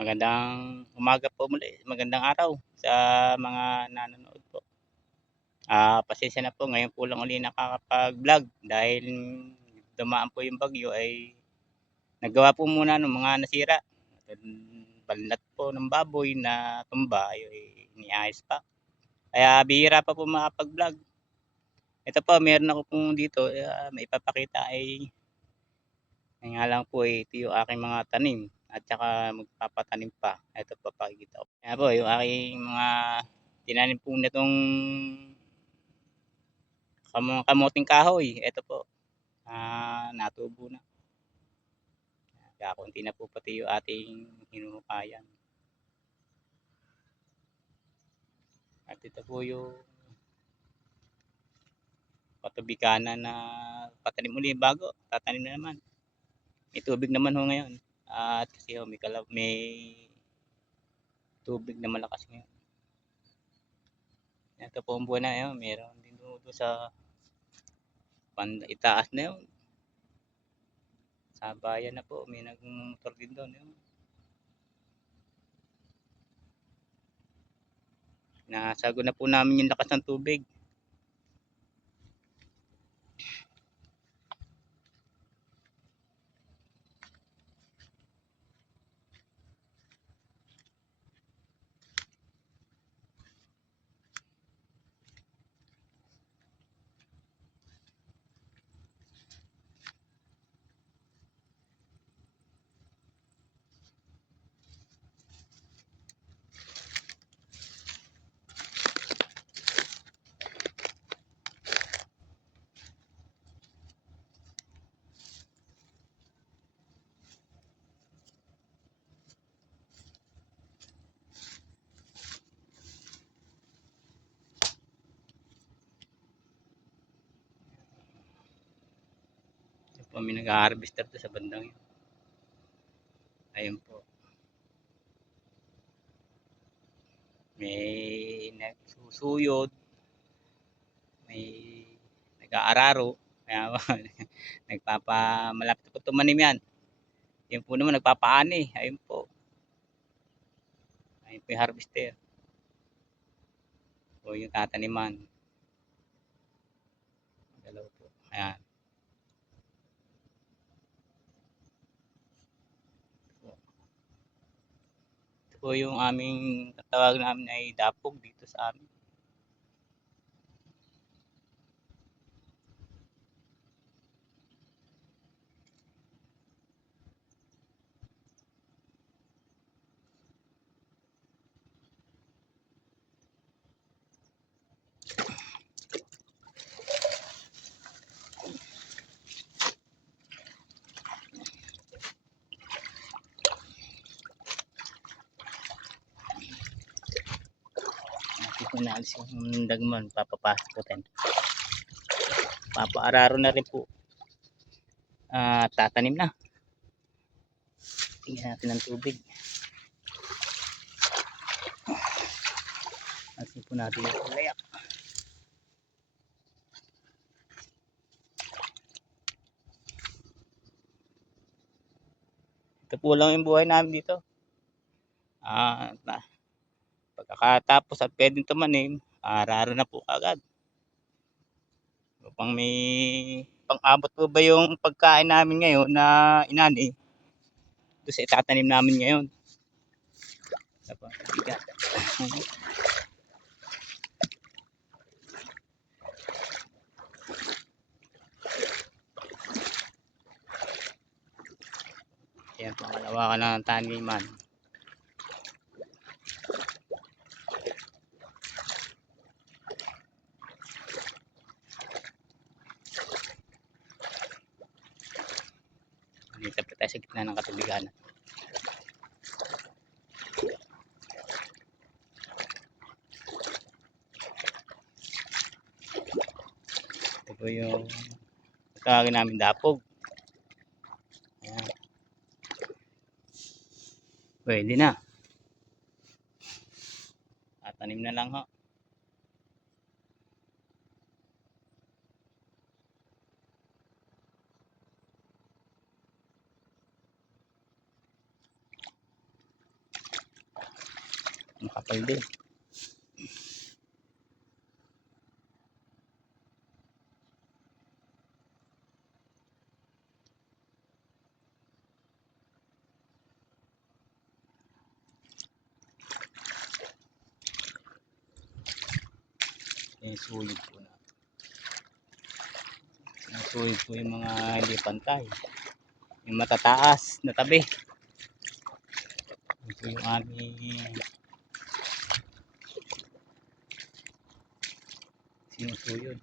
Magandang umaga po muli, magandang araw sa mga nanonood po. Pasensya na po ngayon po lang uli nakakapag-vlog dahil dumaan po yung bagyo ay naggawa po muna ng mga nasira. Banlat po ng baboy na tumba ay iniayos pa. Kaya bihira pa po makapag-vlog. Ito po, meron ako pong dito, maipapakita ay yun nga lang po ito yung aking mga tanim at saka magpapatanim pa. Ito po pakikita ko. Ayan po yung aking mga tinanim po nitong kamuting kahoy. Ito po, natubo na. Kakunti na po pati yung ating hinuhukayan. At ito po yung patubikanan na patanim uli bago. Tatanim na naman. May tubig naman ho ngayon. At kasi ho, may tubig na malakas ngayon. Ito po ang buwan na yun. Meron din doon sa itaas na yun. Sa bayan na po. May nagmumotor din doon. Yun. Nasago na po namin yung lakas ng tubig. Ito po, may nag-harvester to sa bandang yun. Ayun po. May nagsusuyod. May nag-aararo. Kaya malapit po tumanim yan. Yun po naman nagpapaani. Ayun po. Ayun po yung harvester. O yung tataniman. Dalaw po. Ayan. Ito po yung aming tatawag namin ay dapog dito sa amin. Kung naalis yung dagman, papapasok po tayo. Papaararo na rin po. Tatanim na. Tingnan natin ang tubig. Asin po natin yung layak. Ito po lang yung buhay namin dito. Pagkakatapos at pwedeng tumanim, araro na po agad. Upang may pang-abot po ba yung pagkain namin ngayon na inani doon sa itatanim namin ngayon. Bigat. Ayan po, kalawakan ng taniman. Dito po tayo sa gitna ng katubigan. Ito po yung tawagin namin dapog. Ayan. Pwede na. Tanim na lang ho. Makapal din. Sinusuyod po na. Sinusuyod po yung mga hindi pantay. Yung matataas na tabi. Ito yung aming sinusuyod.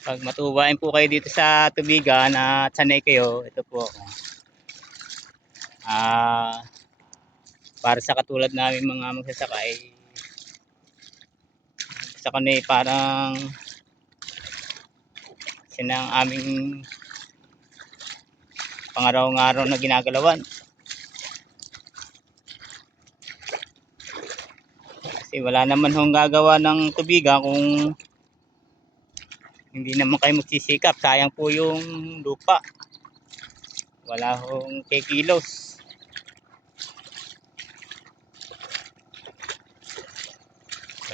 Pag matubain po kayo dito sa tubigan at sanay kayo, ito po. Para sa katulad namin mga magsasakay, sa kanay parang sinang aming pangaraw-araw na ginagalawan. Kasi wala naman hong gagawa ng tubigan kung hindi naman kayo magsisikap. Sayang po yung lupa. Wala hong kikilos.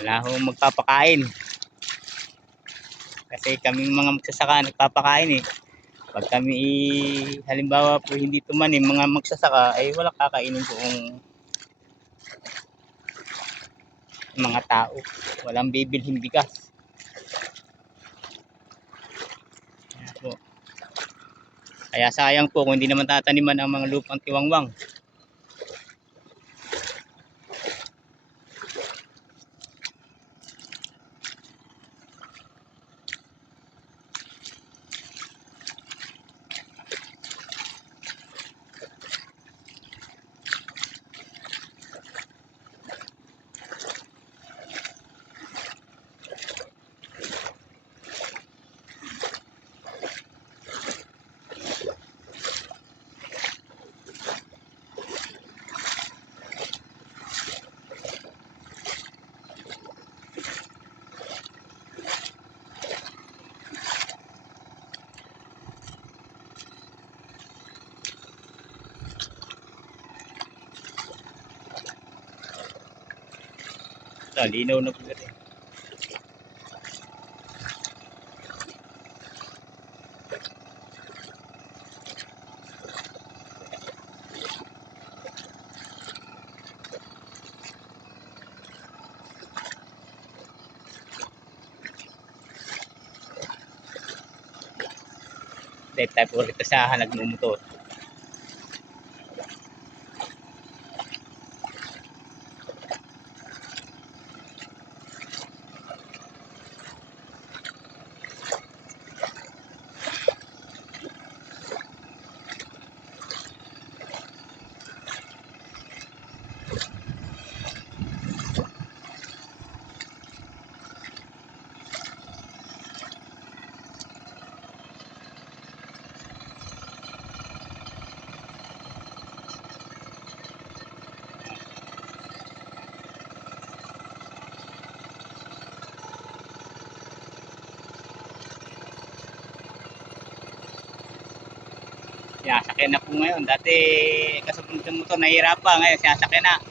Wala hong magpapakain. Kasi kaming mga magsasaka nagpapakain eh. Pag kami halimbawa po hindi tumanim mga magsasaka ay wala kakainin po ang mga tao. Walang bibilhin bigas. Kaya sayang po kung hindi naman tataniman ang mga lupang tiwangwang. Linaw na po rin. Dahil tayo po ulit sa nagmumotor. Sinasakyan na po ngayon. Dati kasabot ng motor, nahihirapan. Ngayon sinasakyan na.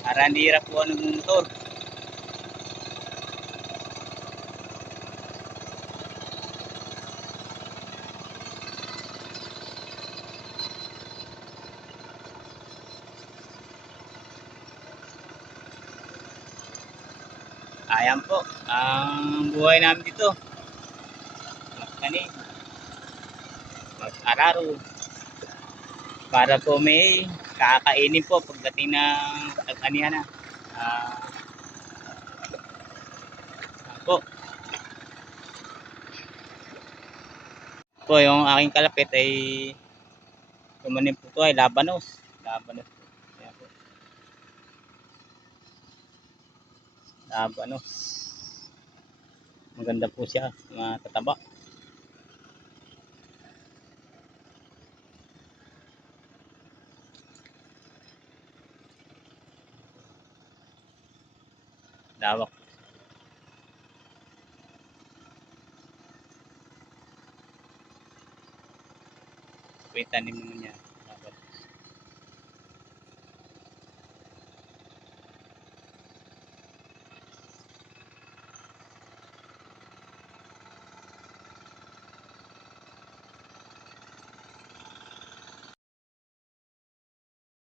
Para hindi hirap po ang motor. Ayan po. Ang buhay namin dito. Magkanin. Mag-araro. Para po may kakainin po pagdating ng tag-anihan na. Po. Po, yung aking kalapit ay tumanim po ito ay labanos. Labanos po. Ano, maganda po siya, matataba. Lawak. Ito po yung tanim naman niya.